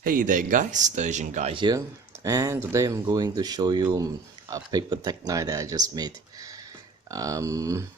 Hey there guys, the Asian guy here, and today I'm going to show you a paper tech knife that I just made. Um,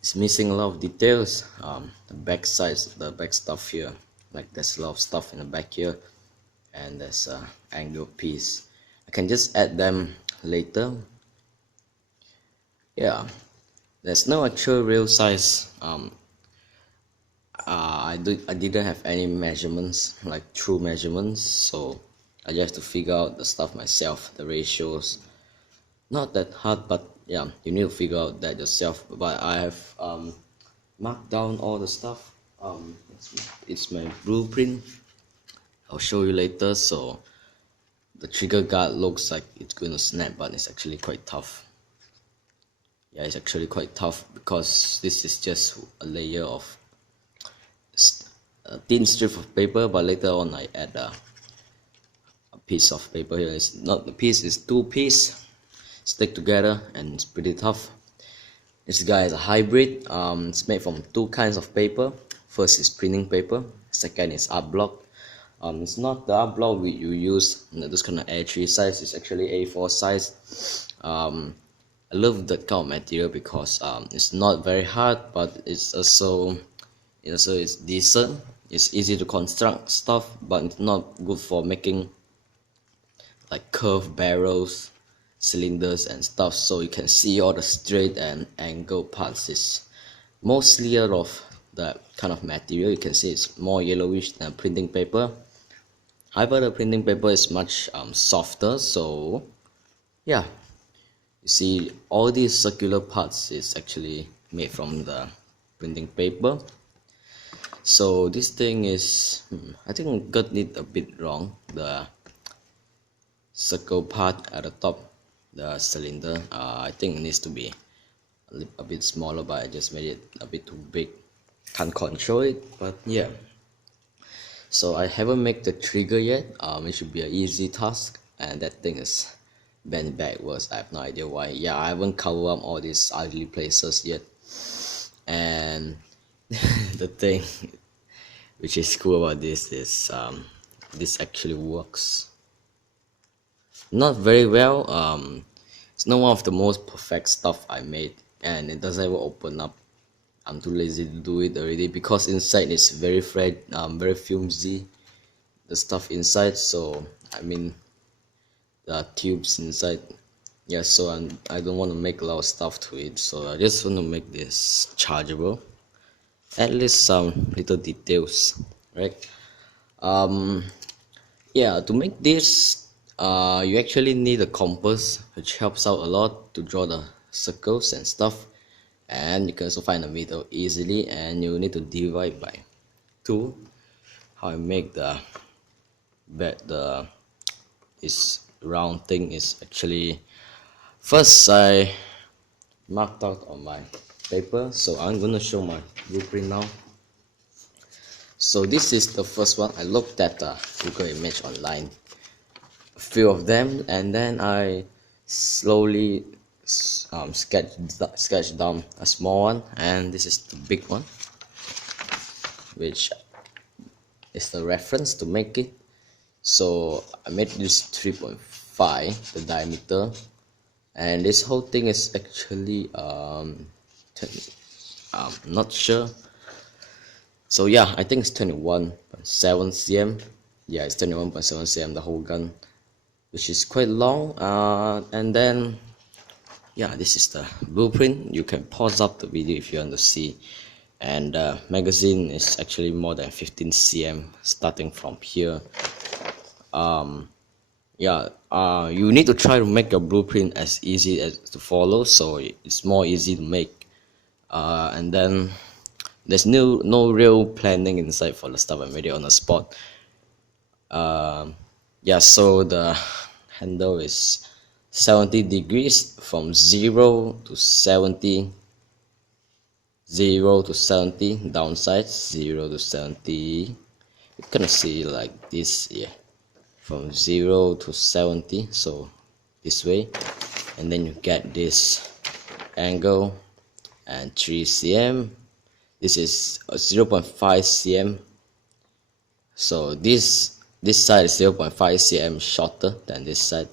it's missing a lot of details. The back sides, the back stuff here, like there's a lot of stuff in the back here, and there's a angle piece. I can just add them later. Yeah, there's no actual real size. I didn't have any measurements, like true measurements, so I just have to figure out the stuff myself, the ratios. Not that hard, but yeah, you need to figure out that yourself. But I have marked down all the stuff. It's my blueprint. I'll show you later. So the trigger guard looks like it's going to snap, but it's actually quite tough. Yeah, it's actually quite tough because this is just a layer of a thin strip of paper, but later on I add a piece of paper here. It's not a piece, it's two pieces stick together, and it's pretty tough. This guy is a hybrid. It's made from two kinds of paper. First is printing paper, second is art block. It's not the art block you use, this kind of A3 size. It's actually A4 size. I love that kind of material because it's not very hard, but it's decent. It's easy to construct stuff, but it's not good for making like curved barrels, cylinders and stuff. So you can see all the straight and angle parts is mostly out of that kind of material. You can see it's more yellowish than printing paper. However, the printing paper is much softer. So yeah, you see all these circular parts is actually made from the printing paper. So this thing is, I think I got it a bit wrong. The circle part at the top, the cylinder, I think it needs to be a bit smaller, but I just made it a bit too big. Can't control it, but yeah. So I haven't made the trigger yet. It should be an easy task, and that thing is bent backwards. I have no idea why. Yeah, I haven't covered up all these ugly places yet. And the thing which is cool about this is this actually works. Not very well. It's not one of the most perfect stuff I made, and it doesn't ever open up. I'm too lazy to do it already because inside it's very very flimsy, the stuff inside. So I mean the tubes inside. Yeah, so I don't want to make a lot of stuff to it, so I just want to make this chargeable. At least some little details, right? Yeah, to make this, you actually need a compass, which helps out a lot to draw the circles and stuff. And you can also find the middle easily, and you need to divide by 2. How I make this round thing is actually, first I marked out on my paper, so I'm gonna show my blueprint now. So this is the first one. I looked at the Google image online, a few of them, and then I slowly sketch down a small one, and this is the big one, which is the reference to make it. So I made this 3.5 the diameter, and this whole thing is actually not sure. So yeah, I think it's 21.7 cm. Yeah, it's 21.7 cm, the whole gun, which is quite long. And then yeah, this is the blueprint. You can pause up the video if you want to see. And the magazine is actually more than 15 cm starting from here. Yeah, you need to try to make your blueprint as easy as to follow, so it's more easy to make. And then there's no real planning inside for the stuff. I made it on the spot. Yeah, so the handle is 70 degrees from 0 to 70, 0 to 70, downside 0 to 70. You can see like this, yeah, from 0 to 70, so this way, and then you get this angle and 3 cm. This is 0.5 cm. So this this side is 0.5 cm shorter than this side,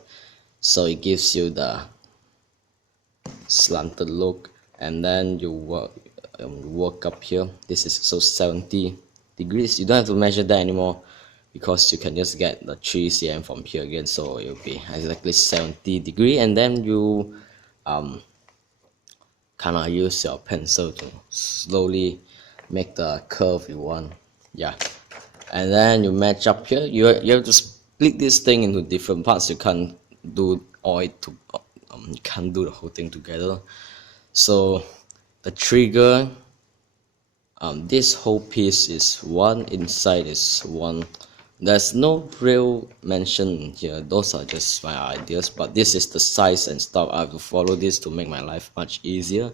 so it gives you the slanted look. And then you work up here. This is so 70 degrees. You don't have to measure that anymore because you can just get the 3 cm from here again, so it will be exactly 70 degree. And then you kind of use your pencil to slowly make the curve you want. Yeah, and then you match up here. You have to split this thing into different parts. You can't do you can't do the whole thing together. So the trigger, this whole piece is one, inside is one. There's no real mention here, those are just my ideas, but this is the size and stuff. I have to follow this to make my life much easier.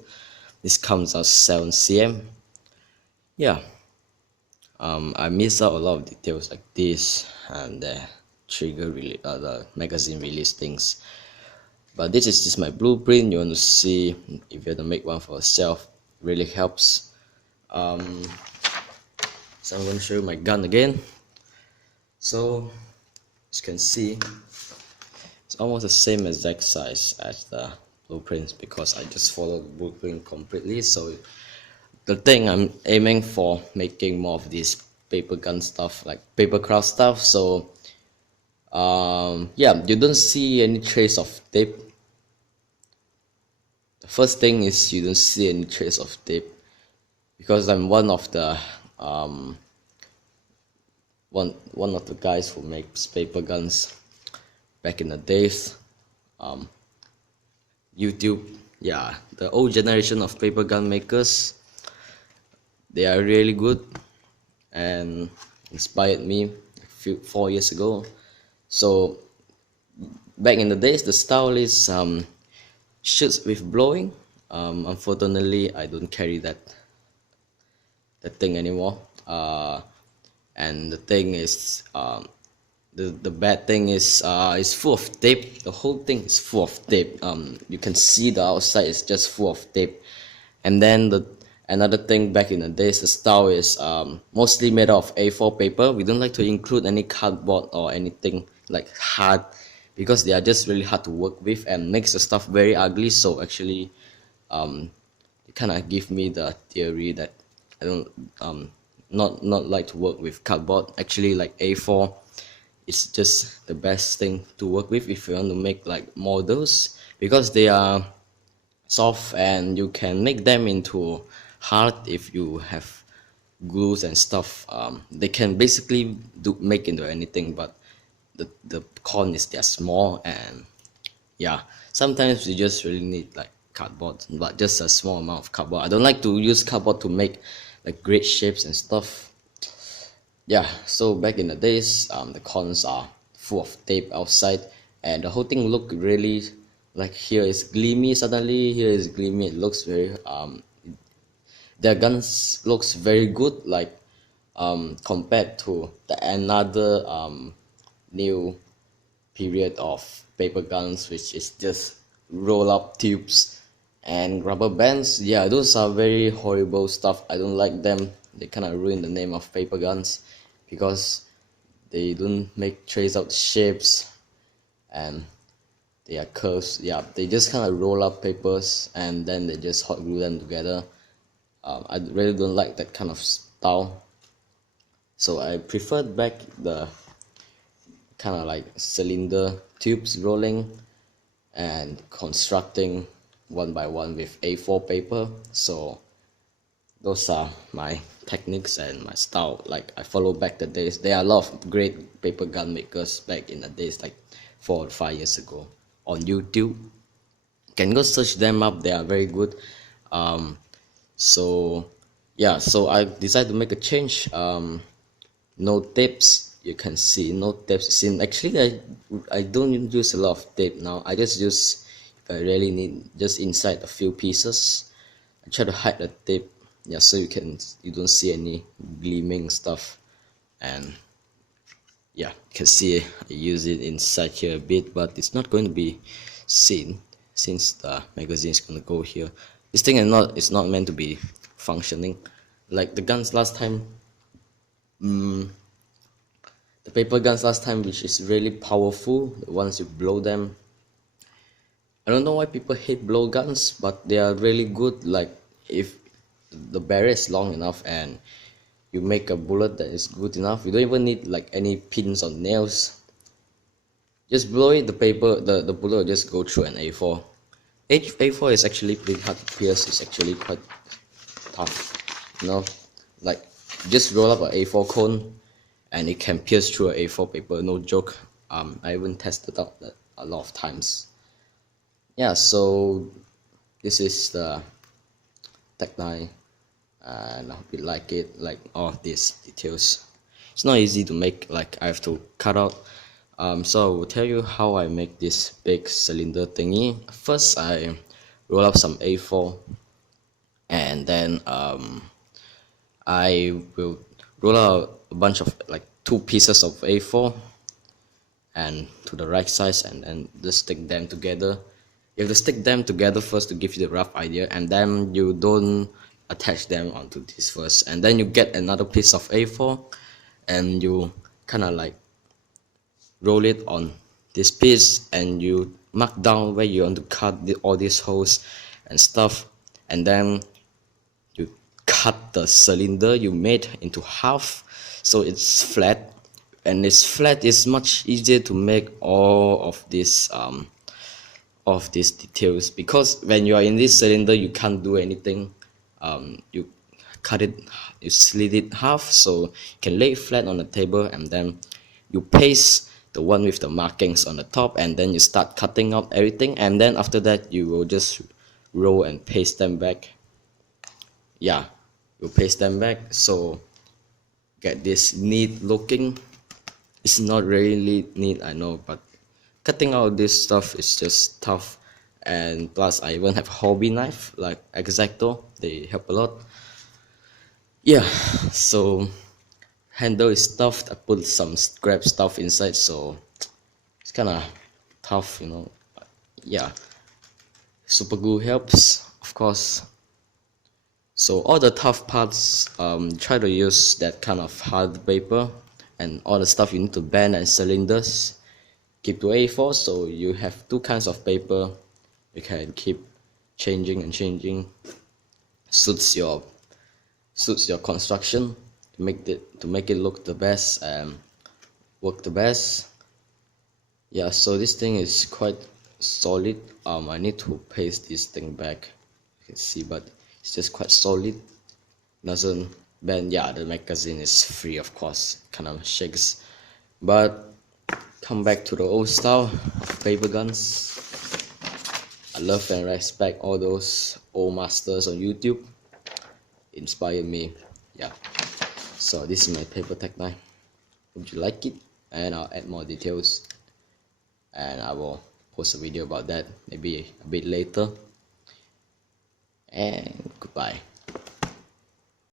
This comes out 7 cm. Yeah, I miss out a lot of details like this and the trigger the magazine release things. But this is just my blueprint. You want to see if you want to make one for yourself, really helps. So I'm going to show you my gun again. So as you can see, it's almost the same exact size as the blueprints because I just follow the blueprint completely. So the thing I'm aiming for, making more of this paper gun stuff, like paper craft stuff. So yeah, you don't see any trace of tape. The first thing is you don't see any trace of tape because I'm one of the one of the guys who makes paper guns back in the days. YouTube, yeah, the old generation of paper gun makers, they are really good and inspired me 4 years ago. So back in the days, the style is shoots with blowing. Unfortunately, I don't carry that thing anymore. And the thing is, the bad thing is it's full of tape. The whole thing is full of tape. You can see the outside is just full of tape. And then another thing, back in the days, the style is mostly made of A4 paper. We don't like to include any cardboard or anything like hard because they are just really hard to work with and makes the stuff very ugly. So actually, it kind of give me the theory that I don't not like to work with cardboard. Actually, like A4, it's just the best thing to work with if you want to make like models because they are soft and you can make them into hard if you have glues and stuff. They can basically make into anything, but the con is they're small. And yeah, sometimes you just really need like cardboard, but just a small amount of cardboard. I don't like to use cardboard to make like great shapes and stuff. Yeah, so back in the days, the cons are full of tape outside and the whole thing look really like, here is gleamy, suddenly here is gleamy. It looks very their guns looks very good, like compared to another new period of paper guns, which is just roll up tubes and rubber bands. Yeah, those are very horrible stuff. I don't like them. They kind of ruin the name of paper guns because they don't trace out shapes and they are curves. Yeah, they just kind of roll up papers and then they just hot glue them together. I really don't like that kind of style, so I preferred back the kind of like cylinder tubes rolling and constructing one by one with A4 paper. So those are my techniques and my style. Like I follow back the days. There are a lot of great paper gun makers back in the days, like 4 or 5 years ago on YouTube. You can go search them up, they are very good. So yeah, so I decided to make a change. No tapes, you can see no tapes. Actually I don't use a lot of tape now. I just use, if I really need, just inside a few pieces. I try to hide the tape, yeah, so you don't see any gleaming stuff. And yeah, you can see I use it inside here a bit, but it's not going to be seen since the magazine is going to go here. This thing is not meant to be functioning like the guns last time. The paper guns last time, which is really powerful once you blow them. I don't know why people hate blow guns, but they are really good. Like if the barrel is long enough and you make a bullet that is good enough, you don't even need like any pins or nails. Just blow it, the bullet will just go through an A4. A4 is actually pretty hard to pierce. It's actually quite tough, you know. Like just roll up an A4 cone and it can pierce through an A4 paper, no joke. I even tested out that a lot of times. Yeah, so this is the Tech 9, and I hope you like it, like all of these details. It's not easy to make, like I have to cut out. So I will tell you how I make this big cylinder thingy. First I roll up some A4, and then I will roll out a bunch of like 2 pieces of A4 and to the right size, and then just stick them together. You have to stick them together first to give you the rough idea, and then you don't attach them onto this first, and then you get another piece of A4 and you kind of like roll it on this piece, and you mark down where you want to cut all these holes and stuff, and then you cut the cylinder you made into half so it's flat. And it's flat, is much easier to make all of these details, because when you are in this cylinder you can't do anything. You cut it, you slit it half so you can lay it flat on the table, and then you paste the one with the markings on the top, and then you start cutting out everything, and then after that you will just roll and paste them back. Yeah, you paste them back so get this neat looking. It's not really neat, I know, but cutting out this stuff is just tough. And plus I even have hobby knife like X-Acto, they help a lot. Yeah, so handle is stuffed. I put some scrap stuff inside, so it's kind of tough, you know. But yeah, super glue helps, of course. So all the tough parts, try to use that kind of hard paper, and all the stuff you need to bend and cylinders keep to A4, so you have 2 kinds of paper. You can keep changing and changing, suits your construction, to make it look the best and work the best. Yeah, so this thing is quite solid. I need to paste this thing back, you can see, but it's just quite solid, doesn't bend. Yeah, the magazine is free, of course, kind of shakes. But come back to the old style of paper guns. I love and respect all those old masters on YouTube. Inspired me. Yeah, so this is my paper Tech 9. Hope you like it, and I'll add more details, and I will post a video about that maybe a bit later. And goodbye.